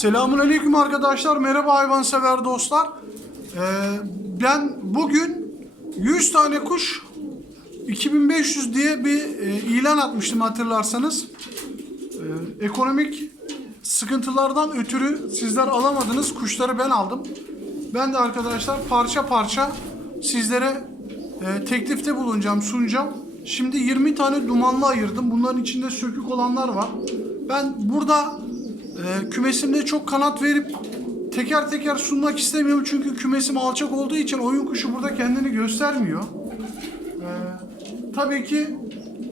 Selamun Aleyküm arkadaşlar. Merhaba hayvansever dostlar. Ee, ben bugün 100 tane kuş 2500 diye bir e, ilan atmıştım hatırlarsanız. Ee, ekonomik sıkıntılardan ötürü sizler alamadınız. Kuşları ben aldım. Ben de arkadaşlar parça parça sizlere e, teklifte bulunacağım, sunacağım. Şimdi 20 tane dumanlı ayırdım. Bunların içinde sökük olanlar var. Ben burada e, kümesimde çok kanat verip teker teker sunmak istemiyorum. Çünkü kümesim alçak olduğu için oyun kuşu burada kendini göstermiyor. E, tabii ki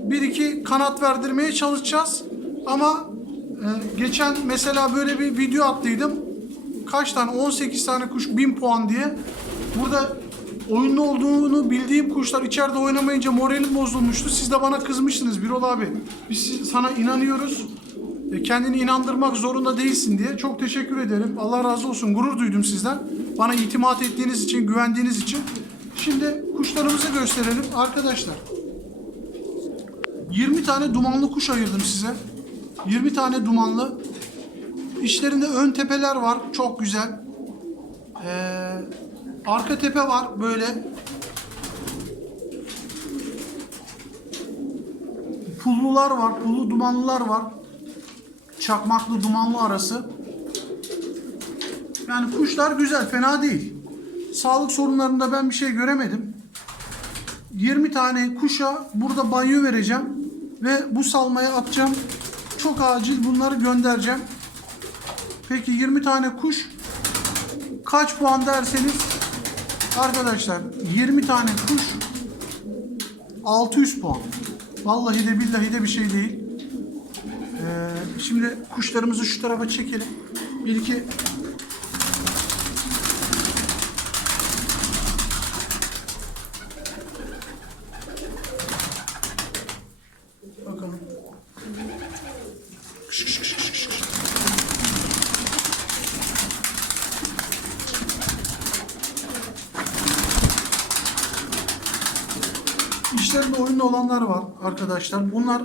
bir iki kanat verdirmeye çalışacağız. Ama e, geçen mesela böyle bir video attıydım. Kaç tane? 18 tane kuş 1000 puan diye. Burada oyunlu olduğunu bildiğim kuşlar içeride oynamayınca moralim bozulmuştu. Siz de bana kızmıştınız Birol abi. Biz sana inanıyoruz. E, Kendini inandırmak zorunda değilsin diye. Çok teşekkür ederim. Allah razı olsun. Gurur duydum sizden. Bana itimat ettiğiniz için, güvendiğiniz için. Şimdi kuşlarımızı gösterelim. Arkadaşlar 20 tane dumanlı kuş ayırdım size. 20 tane dumanlı. İçlerinde ön tepeler var. Çok güzel. Ee, arka tepe var böyle. Pullular var. Pullu dumanlılar var. Çakmaklı dumanlı arası. Yani kuşlar güzel. Fena değil. Sağlık sorunlarında ben bir şey göremedim. 20 tane kuşa burada banyo vereceğim ve bu salmaya atacağım. Çok acil bunları göndereceğim. Peki 20 tane kuş kaç puan derseniz arkadaşlar 20 tane kuş 600 puan. Vallahi de billahi de bir şey değil. Şimdi kuşlarımızı şu tarafa çekelim. Bir iki bakalım. İşlerinde oyunda olanlar var arkadaşlar. Bunlar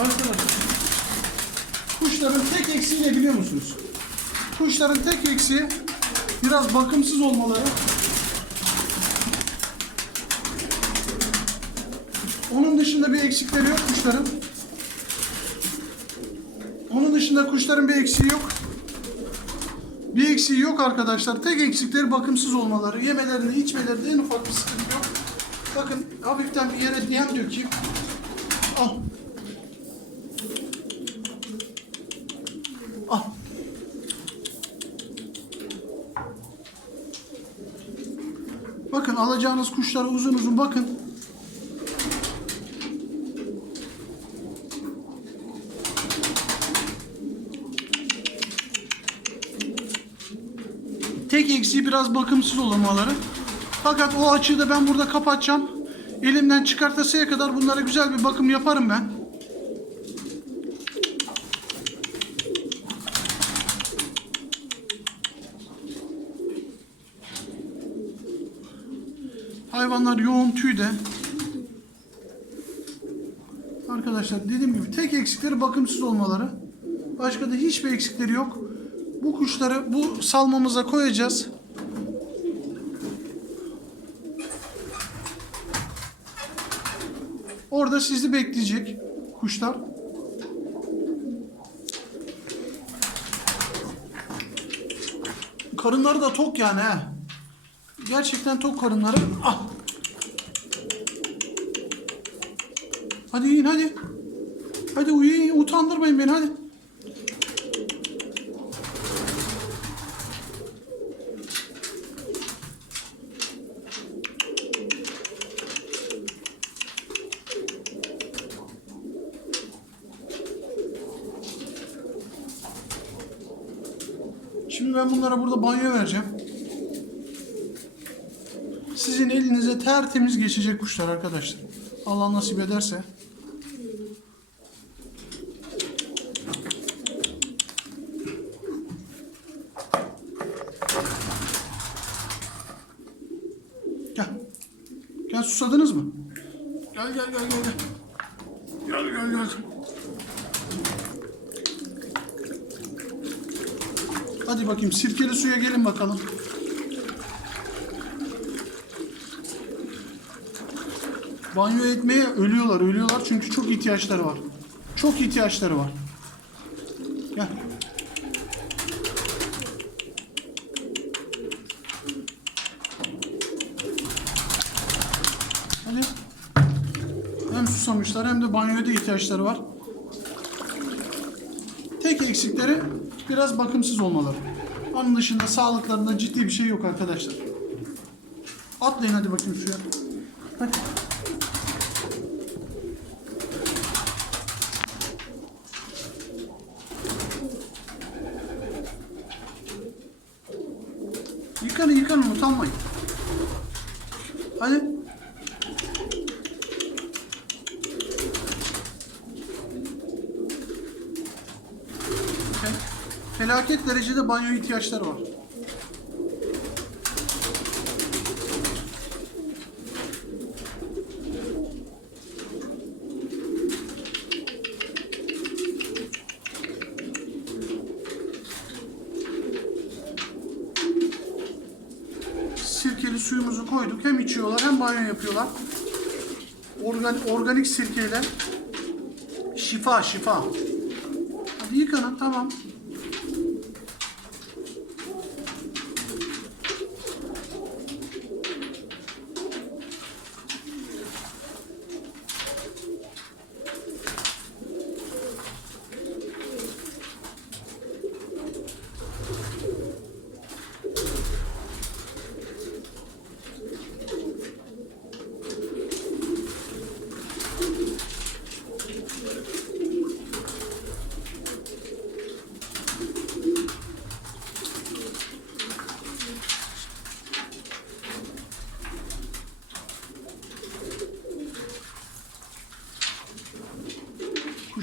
Arkadaşlar kuşların tek eksiği ne biliyor musunuz? Kuşların tek eksiği biraz bakımsız olmaları. Onun dışında bir eksikleri yok kuşların. Onun dışında kuşların bir eksiği yok. Bir eksiği yok arkadaşlar. Tek eksikleri bakımsız olmaları. Yemelerinde, içmelerinde en ufak bir sıkıntı yok. Bakın hafiften bir yere yem dökeyim. Al. Al. Bakın alacağınız kuşlara uzun uzun bakın. Tek eksiği biraz bakımsız olmaları. Fakat o açığı da ben burada kapatacağım. Elimden çıkartasıya kadar bunlara güzel bir bakım yaparım ben. Hayvanlar yoğun tüyde. Arkadaşlar dediğim gibi tek eksikleri bakımsız olmaları. Başka da hiçbir eksikleri yok. Bu kuşları bu salmamıza koyacağız. Orada sizi bekleyecek kuşlar. Karınları da tok yani he. Gerçekten tok karınları. Ah. Hadi yiyin hadi. Hadi uyuyun utandırmayın beni hadi. Şimdi ben bunlara burada banyo vereceğim. Sizin elinize tertemiz geçecek kuşlar arkadaşlar. Allah nasip ederse. Gel. Gel susadınız mı? Gel gel gel gel. Gel gel gel. Hadi bakayım sirkeli suya gelin bakalım. Banyo etmeye ölüyorlar, ölüyorlar çünkü çok ihtiyaçları var. Çok ihtiyaçları var. Gel. Hadi. Hem susamışlar hem de banyoya da ihtiyaçları var. Tek eksikleri biraz bakımsız olmaları. Onun dışında sağlıklarında ciddi bir şey yok arkadaşlar. Atlayın hadi bakayım suya. Hadi. Yıkanın yıkanın utanmayın. Hadi. Fe- Felaket derecede banyo ihtiyaçları var. Sirkeli suyumuzu koyduk. Hem içiyorlar hem banyo yapıyorlar. Organ, organik sirkeyle şifa şifa. Hadi yıkanın tamam.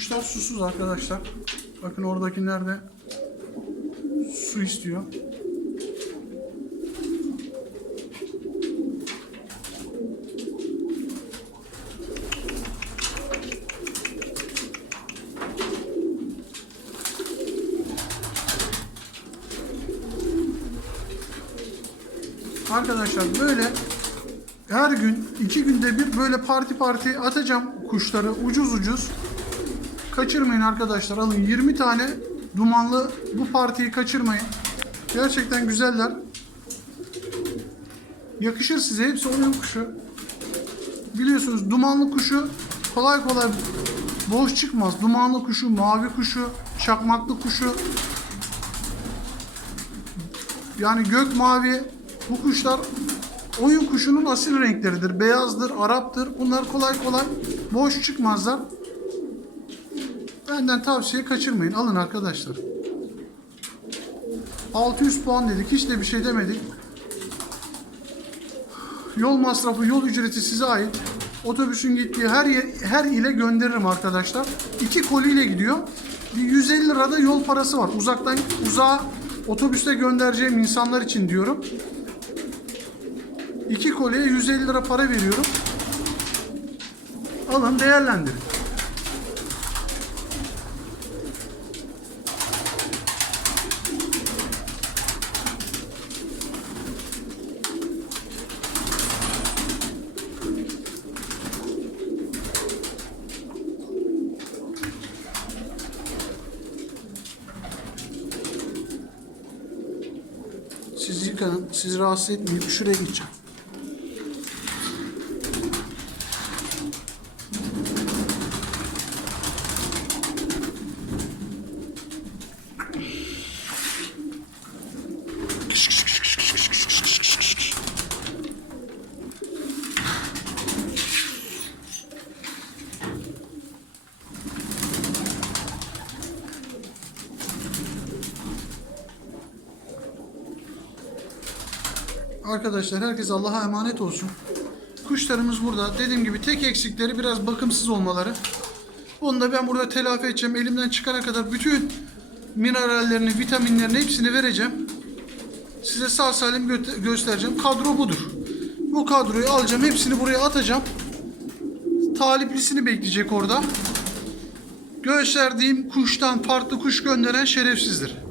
Kuşlar susuz arkadaşlar. Bakın oradakiler de su istiyor. Arkadaşlar böyle her gün iki günde bir böyle parti parti atacağım kuşları ucuz ucuz. Kaçırmayın arkadaşlar alın 20 tane dumanlı bu partiyi kaçırmayın. Gerçekten güzeller. Yakışır size hepsi oyun kuşu. Biliyorsunuz dumanlı kuşu kolay kolay boş çıkmaz. Dumanlı kuşu, mavi kuşu, çakmaklı kuşu. Yani gök mavi bu kuşlar oyun kuşunun asil renkleridir. Beyazdır, Arap'tır. Bunlar kolay kolay boş çıkmazlar. Benden tavsiye kaçırmayın. Alın arkadaşlar. 600 puan dedik. Hiç de bir şey demedik. Yol masrafı, yol ücreti size ait. Otobüsün gittiği her yer, her ile gönderirim arkadaşlar. İki koliyle gidiyor. Bir 150 lirada yol parası var. Uzaktan uzağa otobüste göndereceğim insanlar için diyorum. İki kolye 150 lira para veriyorum. Alın değerlendirin. Siz yıkanın. Sizi rahatsız etmeyeyim. Şuraya gideceğim. Arkadaşlar herkes Allah'a emanet olsun. Kuşlarımız burada. Dediğim gibi tek eksikleri biraz bakımsız olmaları. Onu da ben burada telafi edeceğim. Elimden çıkana kadar bütün minerallerini, vitaminlerini hepsini vereceğim. Size sağ salim gö- göstereceğim. Kadro budur. Bu kadroyu alacağım. Hepsini buraya atacağım. Taliplisini bekleyecek orada. Gösterdiğim kuştan farklı kuş gönderen şerefsizdir.